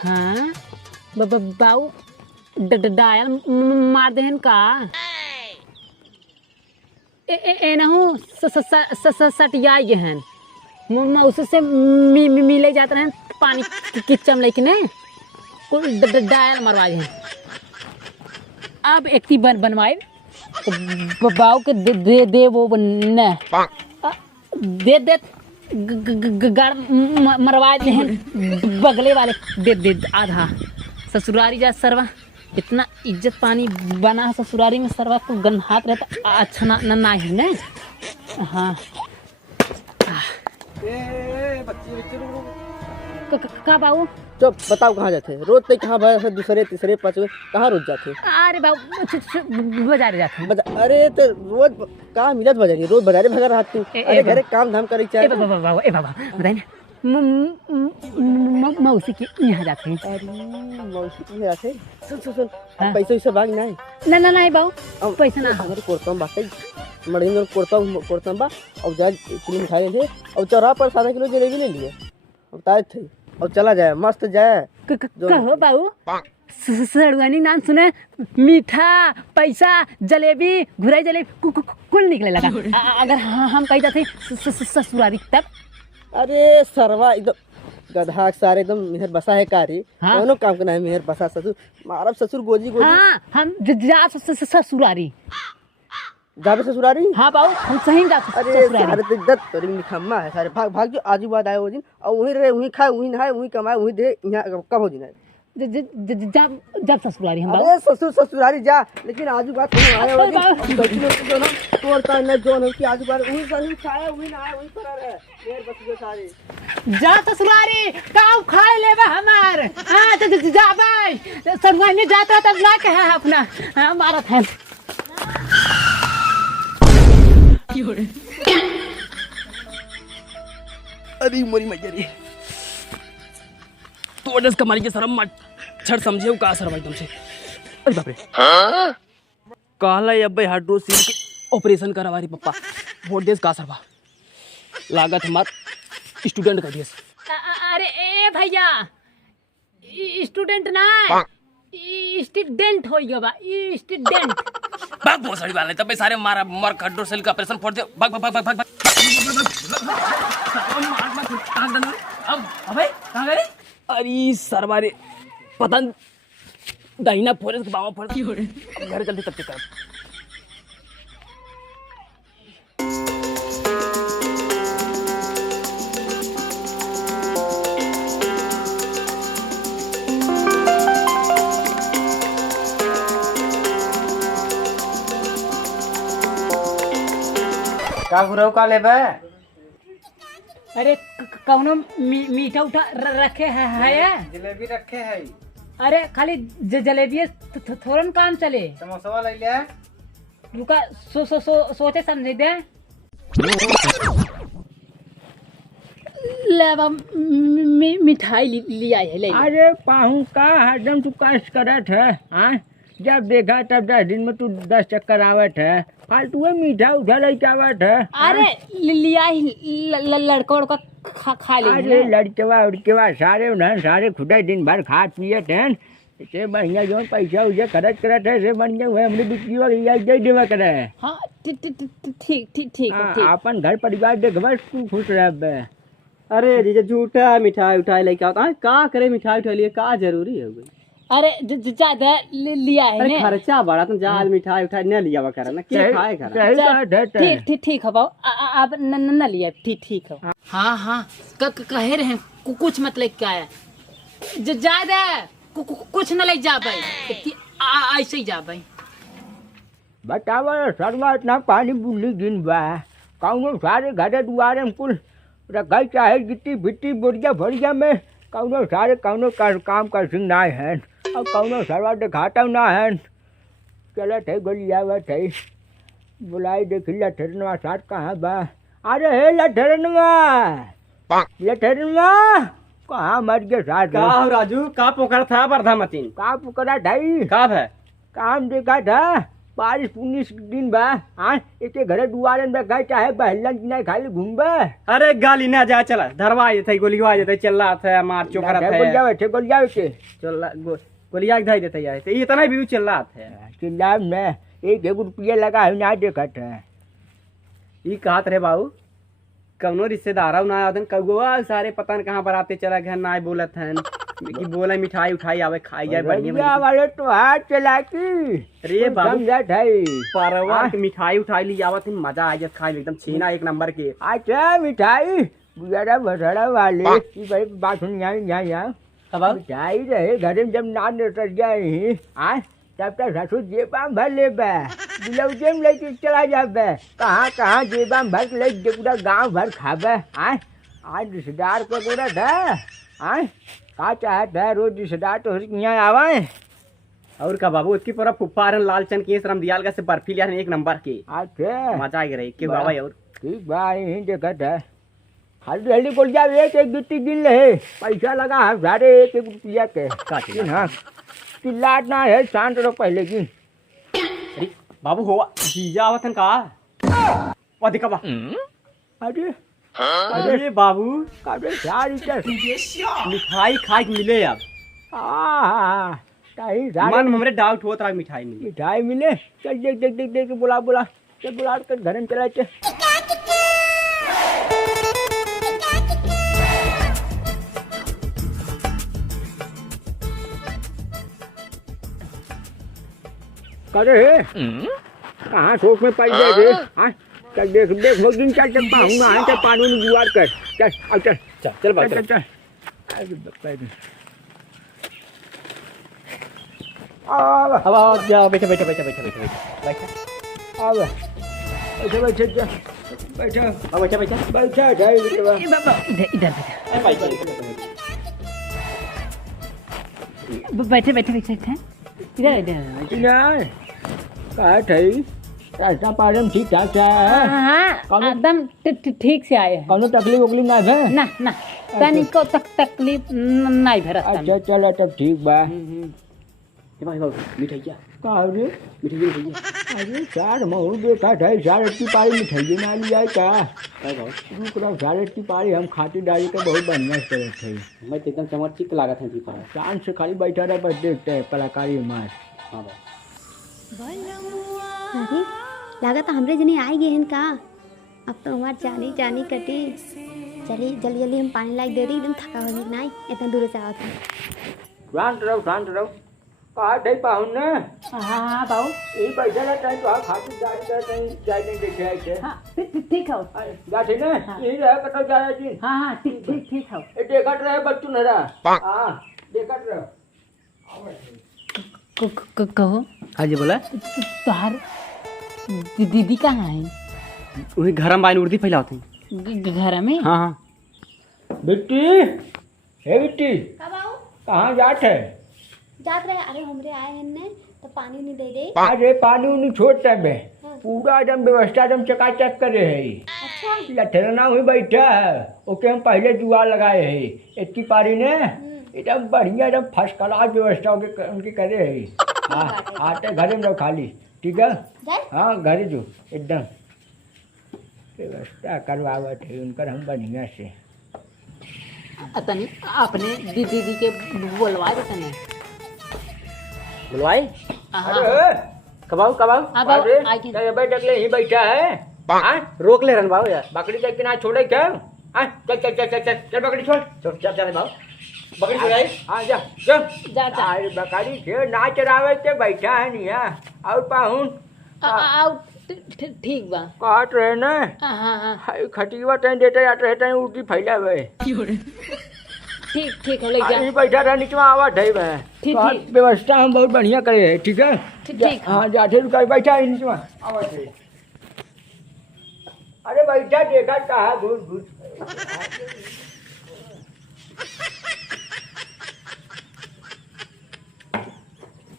हाँ बाऊ डायल मार देहन का एनहू सटिया गहन उससे मिले जाते हैं पानी किचम लेकिन डायल मरवा हैं। अब एक बनवाए बाऊ के दे वो न दे गाड़ मरवा हैं बगले वाले दे आधा ससुरारी जा सरवा इतना इज्जत पानी बना है ससुरारी में सरवा को गन्हात रहता अच्छा ना है ना। हाँ का बाबू चुप बताओ कहाँ जाते हैं रोज तक कहाँ भाई दूसरे तीसरे पाँचवे कहाँ रोज जाते हैं? अरे बाबू बाजार जाते हैं। अरे तो रोज कहाँ मिलत बाजारी रोज बाजारे भगा रहती हूँ। अरे घरे काम धाम करे चाहिए। बाबा बताइए ना मौसी के यहाँ जाते हैं। अरे मौसी के यहाँ जाते सुन पैसा वैसा भाग नहीं ना बाबू पैसा ना हमारे कोरता बाटे मर्दी कोरता बा और जा चिली मिठाई थे और चौराहा पर 7 किलो जलेबी ले लिए अब ताज थे और चला जाए मस्त जाए। कहो बाबू सड़ुआनी नाम सुने मीठा पैसा जलेबी घुराई जलेबी कुल निकले लगा अगर हम कही जाते ससुरारी तब। अरे सरवा एकदम गधा सारे एकदम मेहर बसा है कारी दोनों काम करना है मेहर बसा ससुर मारब ससुर गोजी हाँ हम जा ससुरारी जाबे ससुरारी। हाँ बाबू हम सही जा अरे सारे तो इज्जत तोरी निखम्मा है सारे भाग जो आजू बाद आए वो दिन और वहीं रहे वहीं खाए वहीं नहाए वहीं कमाए वहीं दे यहाँ कब हो दिन है जब ससुरारी हम। अरे ससुरारी जा लेकिन आजू बात आए हो दिन तोड़ता न जोन की आजू बात वहीं पर खाए वहीं नहाए वहीं पर रहे मेहर बस जो सारे जा ससुरारी काऊ खाए लेबा हमार। हाँ तो जा भाई सरुआनी जाता तब ला के है अपना हमारा था। अरे मोरी मैया रे तो अडस कमारी के शर्म मत छड़ समझे का असर भाई तुमसे। अरे बाप रे कहला अब भाई हाइड्रोसिल के ऑपरेशन करवारी पप्पा वोट देश का असर बा लागत हमार स्टूडेंट का देश। अरे ए भैया स्टूडेंट ना स्टूडेंट हो गया बा स्टूडेंट भाग भोसड़ी वाले तब सारे मारा मर खड्डो सेल का ऑपरेशन फोड़ दे भाग भाग भाग भाग भाग अब अबे कहां गए? अरे सरवारे पता दाहिना फोड़े के बावा फोड़ घर जल्दी तब कर। का घुराव का लेबे? अरे कौनो मीठा उठा रखे है जलेबी रखे है। अरे खाली जलेबी थोड़न काम चले समोसा ले ले रुका सोचे समझे दे लेबा मिठाई लिया है ले। अरे पाहू का हरदम तू कष्ट करत है हाँ जब देखा तब 10 दिन में तू 10 चक्कर आवत है फालतू मीठा उठा लेके आवत है। अरे लिया लड़का उड़का खा ले। अरे लड़केवा उड़केवा सारे उन्हें सारे खुदा दिन भर खात पियत हैं इसे बढ़िया जो पैसा उसे खर्च करत है से बढ़िया हुए हमने बिक्री वाली दे देवा करे। हाँ ठीक अपन घर परिवार देख बस तू खुश रह बे। अरे जीजा झूठा मिठाई उठाई लेके आता है का करे मिठाई उठा लिए का जरूरी है भाई? अरे ज्यादा लिया है अरे खर्चा बड़ा तो जा मिठाई उठाई न लिया वा करे ना क्या खाए करे। ठीक है बाबू अब न लिया ठीक है। हाँ कहे रहे कुछ मत लेके क्या है ज्यादा कुछ न ले जा भाई ऐसे ही जा भाई। बतावा सरवा इतना पानी बुल्ली दिन बा कौनो सारे घरे दुआरे में कुल रखा चाहे गिट्टी भिट्टी बोरिया भरिया में कौनो सारे कौनो काम कर सिंह ना है और कौनो सरवा दिखाता ना है चलत है गोलिया है बुलाई देखी लठरनवा साथ कहाँ बा। अरे हे लठरनवा कहाँ मर गया साथ का राजू का पोखरा था बरधा मतीन का पुकरा ढाई का है काम देखा था बारिश पुनिस दिन बा हाँ एक घरे दुआरे में गए चाहे बहलन की नहीं खाली घूमबे अरे गाली ना जा चला धरवा जेते गोलिया जेते चल्ला था मार चोकरा था बोल जावे के चल्ला गोलिया के धाई देते यार तो ये इतना भी चल्ला था चिल्ला में एक रुपया लगा है ना देखत है ये कहत रे बाबू कौनो रिश्तेदार ना आदन कगुआ सारे पता न कहाँ बराते चला घर ना बोलत हैं कि बोला मिठाई उठाई आवे खाई जाए बढ़िया वाले तो हाथ चला की अरे बाबू समझत है परवा की मिठाई उठाई ली आवत है मजा आ जात खाए एकदम छीना एक नंबर के अच्छा मिठाई बुझाड़ा भसड़ा वाले की भाई बात सुन यहाँ अब मिठाई रहे घर में जब नान रट गए आ तब तक ससुर जेबा में भर ले ब्लाउजे में लेके चला जाबे कहाँ जेबा में भर ले पूरा गाँव भर खाबे आज रिश्तेदार को बोला था का चाहत है रोज रिश्तेदार तो यहाँ आवे और का बाबू इसकी पूरा फुफ्फारन लालचंद केस राम दियाल का से बर्फी लिया एक नंबर के अच्छा मजा आ गया के बाबा और ठीक भाई यही देखत है हल्दी हल्दी बोल जा एक गिट्टी गिन ले पैसा लगा है सारे एक रुपया के हाँ चिल्लाट ना है शांत रहो पहले की अरे बाबू हो जीजा आवत का वो दिखा बा अरे अरे बाबू काटे सारी मिठाई खाए के मिले अब मन में हमरे डाउट होत रहा मिठाई मिले मिठाई मिले चल देख बुला चल बुला कर घर में चला करे कहाँ सोच में पड़ गए थे चल देख दिन चल पाऊंगा चल पानी में जुआर कर चल अब चल अब जाओ बैठो बैठे इधर कहा थई रास्ता पारम ठीक ठाक से आया है हाँ एकदम ठीक से आए हैं कौनो तकलीफ उकलीफ ना है ना तनी को तकलीफ नहीं भरा अच्छा चलो तब ठीक बा मिठाई क्या कहा रे मिठाई अरे चार महू देखा था साढ़े की पारी मिठाई ना ली जाए का रुक रहा साढ़े की पारी हम खाती डाली तो बहुत बढ़िया से थे मैं तो एकदम चमत्चिक लागत है जी पास शान से खाली बैठा रहा बस देखते हैं कलाकारी हमारे हाँ अरे लागत हमरे जने आई गए हैं का अब तो हमार जानी कटी चलिए जल्दी हम पानी लाई दे रही एकदम थका हो गई नहीं इतना दूर से आवत है शांत रहो कहा थे पाहुन ने हाँ बाबू यही पैसा रहता है तो आप खाती डाली करते हैं चाय नहीं देखे आए थे हाँ ठीक है जाते ना यही रहे कटो जा रहे थी हाँ ठीक है ये देखत रहे बच्चों नरा हाँ देखत रहे कहो हाँ जी बोला तोहार दीदी कहाँ है वही घर में उर्दी फैलाते हैं घर में हाँ बिट्टी हे बिट्टी कहाँ जात है जात रहे अरे हमरे आए हैं ने तो पानी नहीं दे दे अरे पानी उन्हीं छोड़ता है पूरा एकदम व्यवस्था एकदम चकाचक करे है अच्छा लठरना हुई बैठा है ओके हम पहले जुआ लगाए है इतनी पारी ने एकदम बढ़िया एकदम फर्स्ट क्लास व्यवस्था उनकी करे है हाँ आते घर में रहो खाली ठीक है हाँ घर जो एकदम व्यवस्था करवावत है उनकर हम बढ़िया से तनी अपने दीदी के बोलवा दे तने बुलवाई अरे कबाऊ हाँ बाबू आगे चल बैठ ले ही बैठा है रोक ले रन बाबू यार बकरी तक के ना छोड़े क्या चल बकरी छोड़ चल बाबू बकरी चुराई हाँ जा अरे बकरी से ना चरावे से बैठा है नहीं और पाहुन ठीक बा काट रहे ना हाँ खटिया टाइम देते जाते रहते हैं उल्टी फैला हुए ठीक है ले जा बैठा रहा नीचे आवाज है वह ठीक व्यवस्था हम बहुत बढ़िया करे है ठीक है ठीक हाँ जाते रुका बैठा है नीचे आवाज है अरे बैठा देखा कहा दूर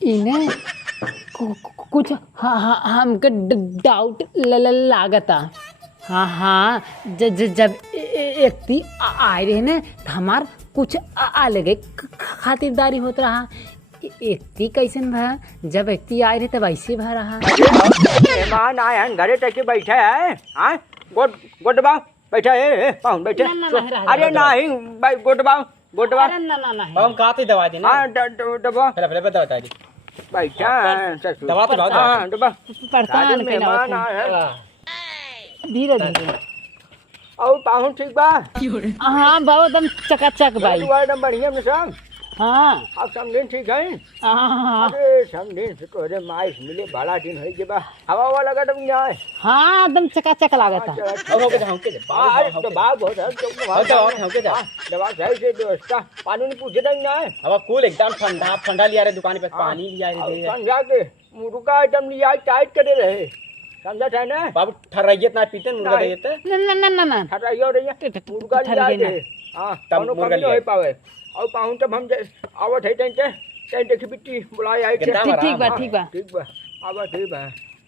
इन्हें कुछ हमके डाउट लागता हाँ जब एक आए रहे ना तो हमार कुछ अलग खातिरदारी होत रहा इतनी कैसन भा जब व्यक्ति आए रहे तब ऐसे भा रहा। मेहमान आए हैं घरे टके बैठे हैं। हाँ गोड गोडबा बैठे है पाउन बैठे। अरे नहीं भाई गोडबा गोडबा हम खाते दवा देना। हाँ डबा पहले बता दी बैठा है दवा तो बहुत हाँ डबा परेशान मेहमान आए हैं। धीरे धीरे। और पाहुन ठीक बा? हाँ बहुत एकदम चकाचक भाई। दुआ एकदम बढ़िया में सब। हाँ आप समझे ठीक है? हाँ अरे समझे से तो अरे माइस मिले बड़ा दिन है के बा हवा वाला लगा तुम जाए। हाँ एकदम चकाचक लागत था। अब होके तो बात बहुत है तो दवा सही से व्यवस्था पानी नहीं पूछे नहीं जाए। अब कूल एकदम ठंडा ठंडा लिया रहे दुकान पे पानी लिया रहे समझा के मुर्गा आइटम लिया टाइट करे रहे समझा था ना बाबू ठर्राइयत ना पीते मुर्गा देते ना ठहराइयो रही मुर्गा लिया के हां तब मुर्गा नहीं हो पावे और पाहुन तब हम आवत है टेंटे देखी बिट्टी बुलाए आई ठीक बा ठीक बा ठीक बा आवा ठीक बा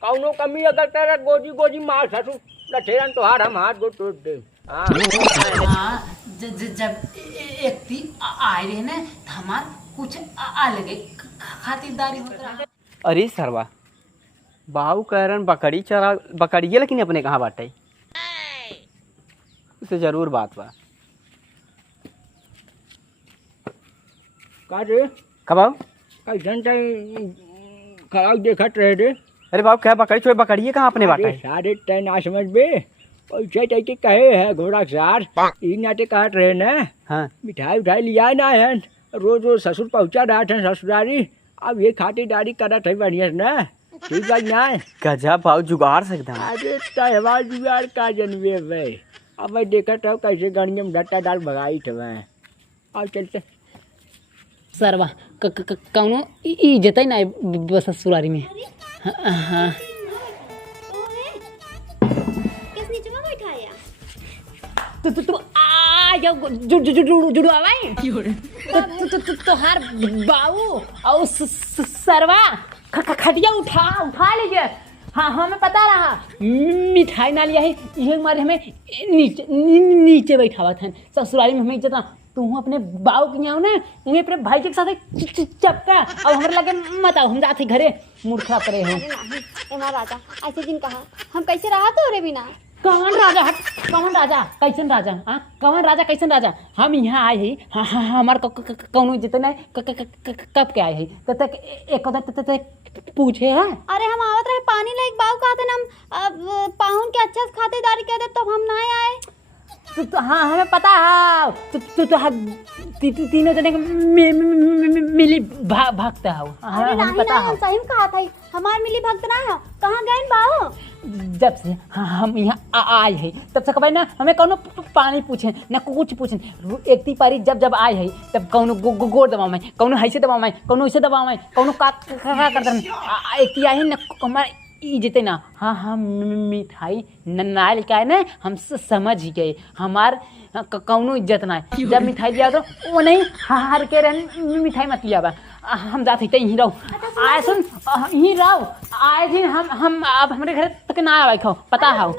कौनो कमी अगर तेरा गोजी गोजी मार ससु लठेरन तो हार हम हाथ गो तोड़ दे। हाँ जब व्यक्ति आए रहे ना हमार कुछ अलग खातिरदारी होता रहा। अरे सरवा बाबू कह रहे बकरी चरा बकरिए लेकिन अपने कहाँ बाटे उसे जरूर बात बा का रे कब बाबू कैसन खराब देखत रहे रे। अरे बाबू क्या बकरी छोड़ बकरिए कहाँ अपने बाटे साढ़े टाइम ना समझ बे पैसे टैके कहे है घोड़ा सार ई नाटे कहत रहे ना। हाँ मिठाई उठाई लिया ना है रोज रोज ससुर पहुँचा रहा था ससुरारी अब ये खातिरदारी करत है बढ़िया से ना ठीक बात ना। गजब बाबू जुगाड़ से एकदम। अरे तहवार जुगाड़ का जनवे भाई अब मैं देखत हूँ कैसे गणिया में डट्टा डाल भगाई थे मैं अब चलते सरवा कौनो इज्जत ही ना बस ससुरारी में। हाँ किस नीचे में बैठाया? तू आ जाओ जुड़ू आवाए तो हर बाऊ और सरवा खटिया उठा लीजिए। हाँ हमें पता रहा मिठाई ना लिया है ये हमारे हमें नीचे बैठावा था ससुराली में हमें इज्जत ना तू अपने बाऊ के यहाँ ना उन्हें अपने भाई के साथ चपका अब हमारे लगे मत आओ हम जाते घरे मूड खराब करे हो। एमा राजा ऐसे दिन कहा हम कैसे रहा तो रे बिना कौन राजा हट कौन राजा कैसन राजा हाँ कौन राजा कैसन राजा हम यहाँ आए हैं। हाँ हाँ हमार कौन जितना कब के आए हैं तब तक एक पूछे है। अरे हम आवत रहे पानी लाइक बाऊ कहते ना हम पाहुन के अच्छा से खातिरदारी कहते तब हम ना आए। तो हाँ हमें पता है तो तीनों जने मिली भक्त हो हमें पता है। सही में कहा था हमार मिली भक्त ना है कहाँ गए बाऊ। जब से हम यहाँ आए हैं तब से कभी ना हमें कौनो पानी पूछे ना कुछ पूछे एक पारी जब आए हैं तब कौनो गोड़ दबाओ में कौनो ऐसे दबाओ में कौनो ऐसे दबाओ में कौनो का कर एक आए ना हमारे इज्जत ना। हाँ हाँ मिठाई नाल का है ना हम समझ ही गए हमार कौनो इज्जत ना है जब मिठाई दिया तो वो नहीं हार के रहने मिठाई मत लिया बा हम जाते ही रहो आए सुन ही रहो आए दिन हम अब हमारे घर तक ना आए खाओ पता है।